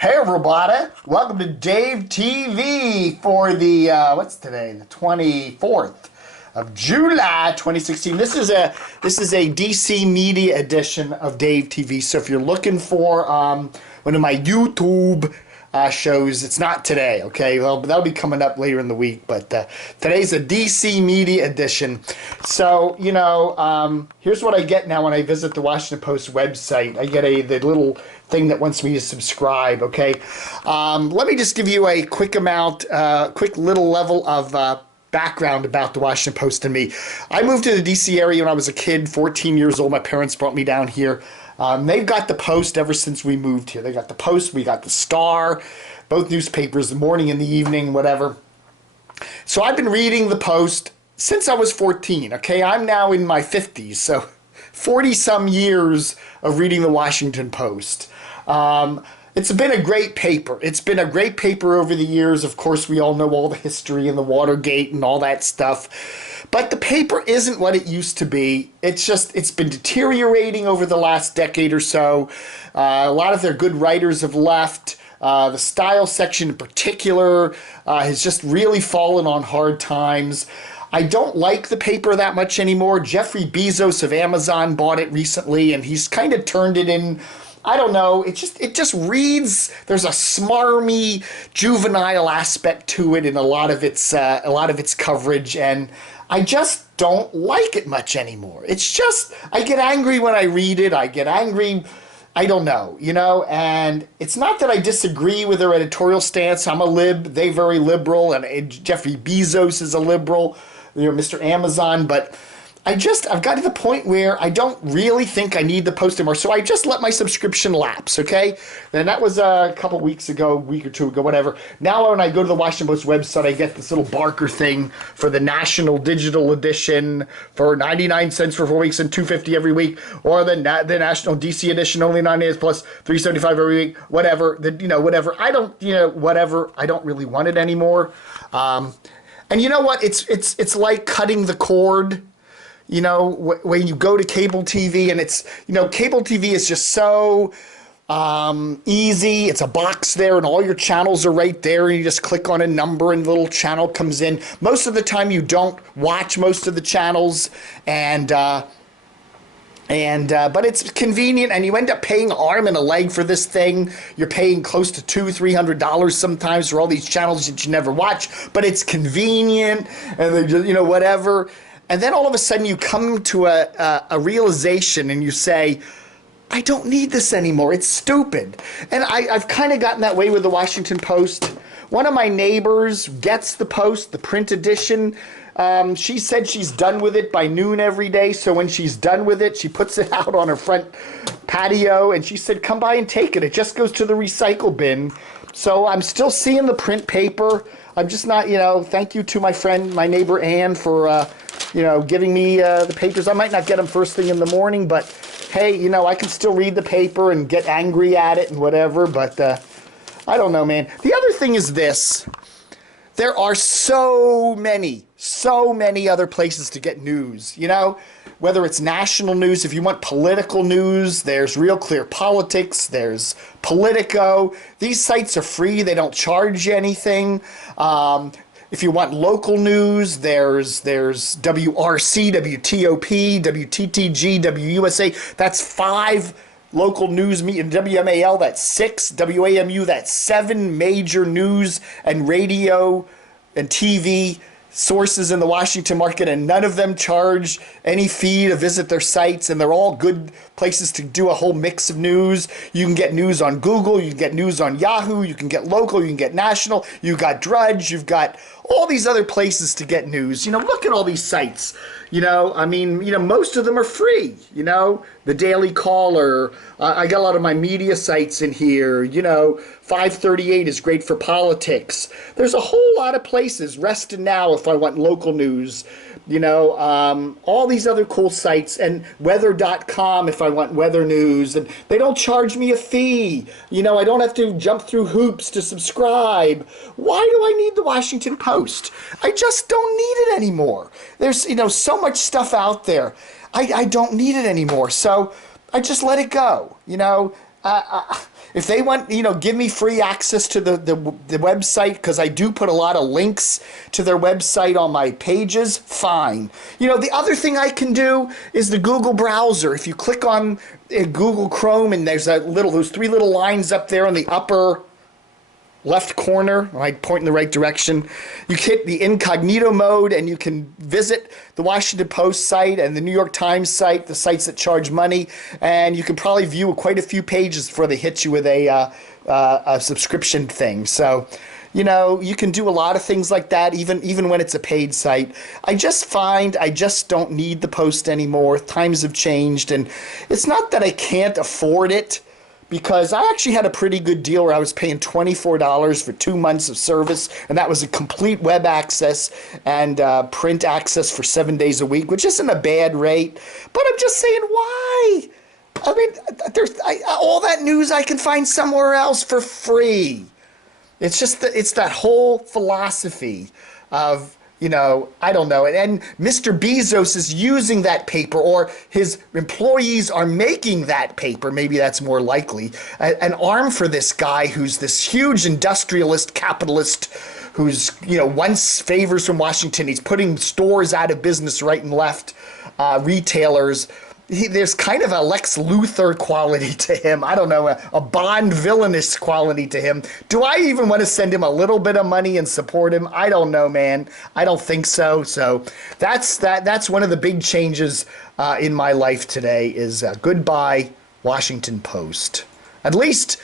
Hey everybody, welcome to Dave TV for the, what's today, the 24th of July 2016. This is a DC media edition of Dave TV, so if you're looking for one of my YouTube shows, it's not today, okay? Well, that'll be coming up later in the week, but today's a DC media edition. So, you know, here's what I get now when I visit the Washington Post website. I get the little thing that wants me to subscribe, okay? Let me just give you a quick little level of background about the Washington Post and me. I moved to the DC area when I was a kid, 14 years old. My parents brought me down here. They've got the Post ever since we moved here. They got the Post, we got the Star, both newspapers, the morning and the evening, whatever. So I've been reading the Post since I was 14, okay? I'm now in my 50s, so 40-some years of reading the Washington Post. It's been a great paper. It's been a great paper over the years. Of course, we all know all the history and the Watergate and all that stuff. But the paper isn't what it used to be. It's been deteriorating over the last decade or so. A lot of their good writers have left. The style section in particular has just really fallen on hard times. I don't like the paper that much anymore. Jeffrey Bezos of Amazon bought it recently, and he's kind of turned it in. I don't know. It just reads. There's a smarmy, juvenile aspect to it in a lot of its coverage, and I just don't like it much anymore. It's just I get angry when I read it. I get angry. I don't know, you know, and it's not that I disagree with their editorial stance. I'm a lib. They're very liberal, and Jeffrey Bezos is a liberal, you know, Mr. Amazon, but I've got to the point where I don't really think I need the Post anymore, so I just let my subscription lapse, okay? And that was a couple weeks ago, a week or two ago, whatever. Now when I go to the Washington Post website, I get this little Barker thing for the National Digital Edition for 99 cents for 4 weeks and $2.50 every week, or the National DC Edition, only 99 plus $3.75 every week, whatever. Whatever. I don't really want it anymore. And you know what? It's like cutting the cord. You know, when you go to cable TV and it's, you know, cable TV is just so easy. It's a box there and all your channels are right there and you just click on a number and the little channel comes in. Most of the time you don't watch most of the channels but it's convenient and you end up paying an arm and a leg for this thing. You're paying close to $200-300 sometimes for all these channels that you never watch, but it's convenient and they just, you know, whatever. And then all of a sudden you come to a realization and you say, I don't need this anymore. It's stupid. And I've kind of gotten that way with the Washington Post. One of my neighbors gets the Post, the print edition. She said she's done with it by noon every day. So when she's done with it, she puts it out on her front patio. And she said, come by and take it. It just goes to the recycle bin. So I'm still seeing the print paper. I'm just not, you know, thank you to my friend, my neighbor Ann for, you know, giving me the papers. I might not get them first thing in the morning, but hey, you know, I can still read the paper and get angry at it and whatever, but I don't know, man. The other thing is this. There are so many other places to get news, you know, whether it's national news, if you want political news, there's Real Clear Politics, there's Politico. These sites are free. They don't charge you anything. If you want local news, there's WRC, WTOP, WTTG, WUSA. That's 5 local news media. WMAL, that's 6. WAMU, that's 7 major news and radio and TV sources in the Washington market, and none of them charge any fee to visit their sites, and they're all good places to do a whole mix of news. You can get news on Google, you can get news on Yahoo, you can get local, you can get national, you've got Drudge, you've got all these other places to get news. You know, look at all these sites. You know, I mean, you know, most of them are free. You know, the Daily Caller, I got a lot of my media sites in here. You know, 538 is great for politics. There's a whole lot of places. Rest and Now if I want local news. You know, all these other cool sites, and weather.com if I want weather news, and they don't charge me a fee. You know, I don't have to jump through hoops to subscribe. Why do I need the Washington Post? I just don't need it anymore. There's, you know, so much stuff out there. I don't need it anymore, so I just let it go. You know, if they want, give me free access to the website, because I do put a lot of links to their website on my pages, fine. The other thing I can do is the Google browser. If you click on Google Chrome, and there's those three little lines up there in the upper left corner, I point in the right direction. You hit the incognito mode and you can visit the Washington Post site and the New York Times site, the sites that charge money, and you can probably view quite a few pages before they hit you with a subscription thing. So, you can do a lot of things like that, even when it's a paid site. I just find I just don't need the Post anymore. Times have changed, and it's not that I can't afford it, because I actually had a pretty good deal where I was paying $24 for 2 months of service, and that was a complete web access and print access for 7 days a week, which isn't a bad rate. But I'm just saying, why? I mean, all that news I can find somewhere else for free. It's just it's that whole philosophy of, I don't know. And Mr. Bezos is using that paper, or his employees are making that paper. Maybe that's more likely. An arm for this guy who's this huge industrialist, capitalist, who's, wants favors from Washington. He's putting stores out of business right and left, retailers. There's kind of a Lex Luthor quality to him. I don't know, a Bond villainous quality to him. Do I even want to send him a little bit of money and support him? I don't know, man. I don't think so. So that's one of the big changes in my life today is goodbye, Washington Post. At least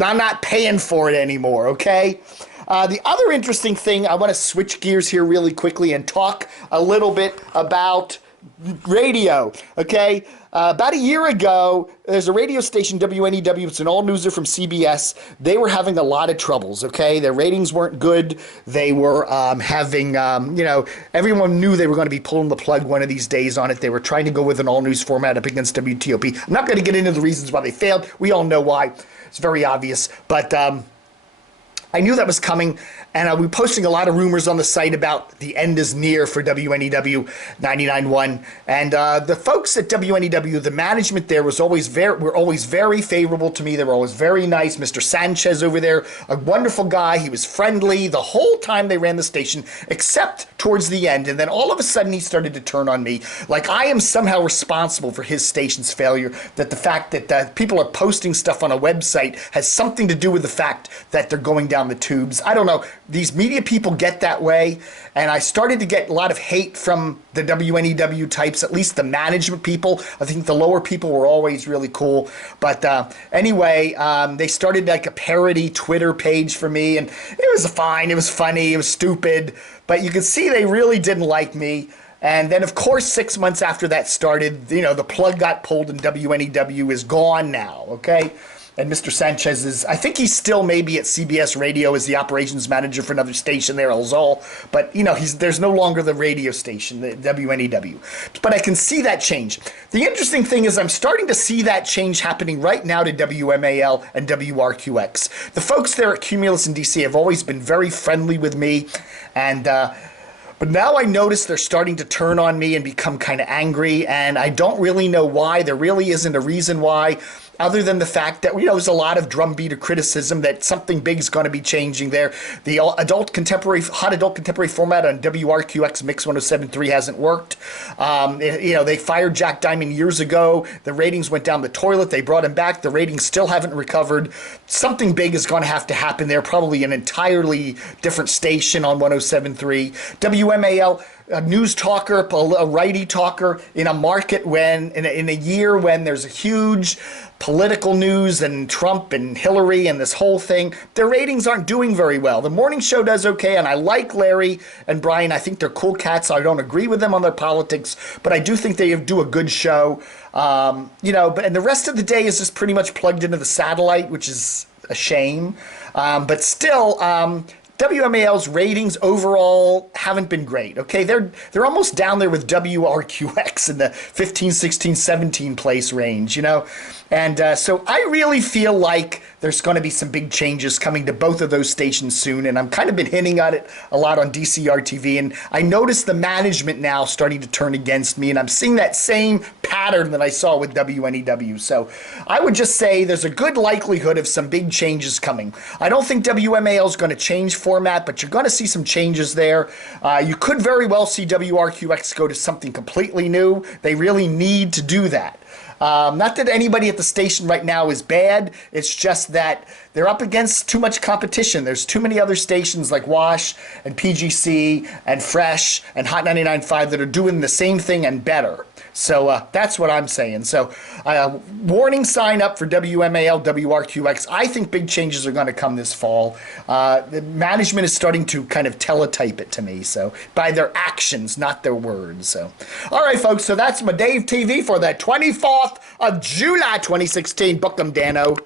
I'm not paying for it anymore, okay? The other interesting thing, I want to switch gears here really quickly and talk a little bit about radio, okay? About a year ago, there's a radio station, WNEW, it's an all-newser from CBS. They were having a lot of troubles, okay? Their ratings weren't good. They were having, everyone knew they were going to be pulling the plug one of these days on it. They were trying to go with an all-news format up against WTOP. I'm not going to get into the reasons why they failed. We all know why. It's very obvious. But I knew that was coming, and we were posting a lot of rumors on the site about the end is near for WNEW 99.1. And the folks at WNEW, the management there were always very favorable to me. They were always very nice. Mr. Sanchez over there, a wonderful guy. He was friendly the whole time they ran the station, except towards the end. And then all of a sudden he started to turn on me like I am somehow responsible for his station's failure, that the fact that people are posting stuff on a website has something to do with the fact that they're going down the tubes. I don't know. These media people get that way, and I started to get a lot of hate from the WNEW types, at least the management people. I think the lower people were always really cool. But anyway, they started like a parody Twitter page for me, and it was fine. It was funny. It was stupid. But you could see they really didn't like me. And then, of course, 6 months after that started, the plug got pulled, and WNEW is gone now, okay? And Mr. Sanchez is, I think he's still maybe at CBS Radio as the operations manager for another station there, El Zol. But, there's no longer the radio station, the WNEW. But I can see that change. The interesting thing is I'm starting to see that change happening right now to WMAL and WRQX. The folks there at Cumulus in D.C. have always been very friendly with me. And but now I notice they're starting to turn on me and become kind of angry. And I don't really know why. There really isn't a reason why, other than the fact that, there's a lot of drumbeat of criticism that something big is going to be changing there. The hot adult contemporary format on WRQX Mix 107.3 hasn't worked. They fired Jack Diamond years ago. The ratings went down the toilet. They brought him back. The ratings still haven't recovered. Something big is going to have to happen there, probably an entirely different station on 107.3. WMAL, a news talker, a righty talker in a market when, in a year when there's a huge political news and Trump and Hillary and this whole thing, their ratings aren't doing very well. The morning show does okay, and I like Larry and Brian. I think they're cool cats. I don't agree with them on their politics, but I do think they do a good show. And the rest of the day is just pretty much plugged into the satellite, which is a shame. But still, WMAL's ratings overall haven't been great, okay? They're almost down there with WRQX in the 15, 16, 17 place range, And so I really feel like there's going to be some big changes coming to both of those stations soon, and I'm kind of been hinting at it a lot on DCRTV, and I noticed the management now starting to turn against me, and I'm seeing that same pattern that I saw with WNEW. So I would just say there's a good likelihood of some big changes coming. I don't think WMAL is going to change format, but you're going to see some changes there. You could very well see WRQX go to something completely new. They really need to do that. Not that anybody at the station right now is bad. It's just that they're up against too much competition. There's too many other stations like Wash and PGC and Fresh and Hot 99.5 that are doing the same thing and better. So that's what I'm saying. So warning sign up for WMAL, WRQX. I think big changes are going to come this fall. The management is starting to kind of teletype it to me. So by their actions, not their words. So, all right, folks. So that's my Dave TV for the 24th of July, 2016. Book them, Dano.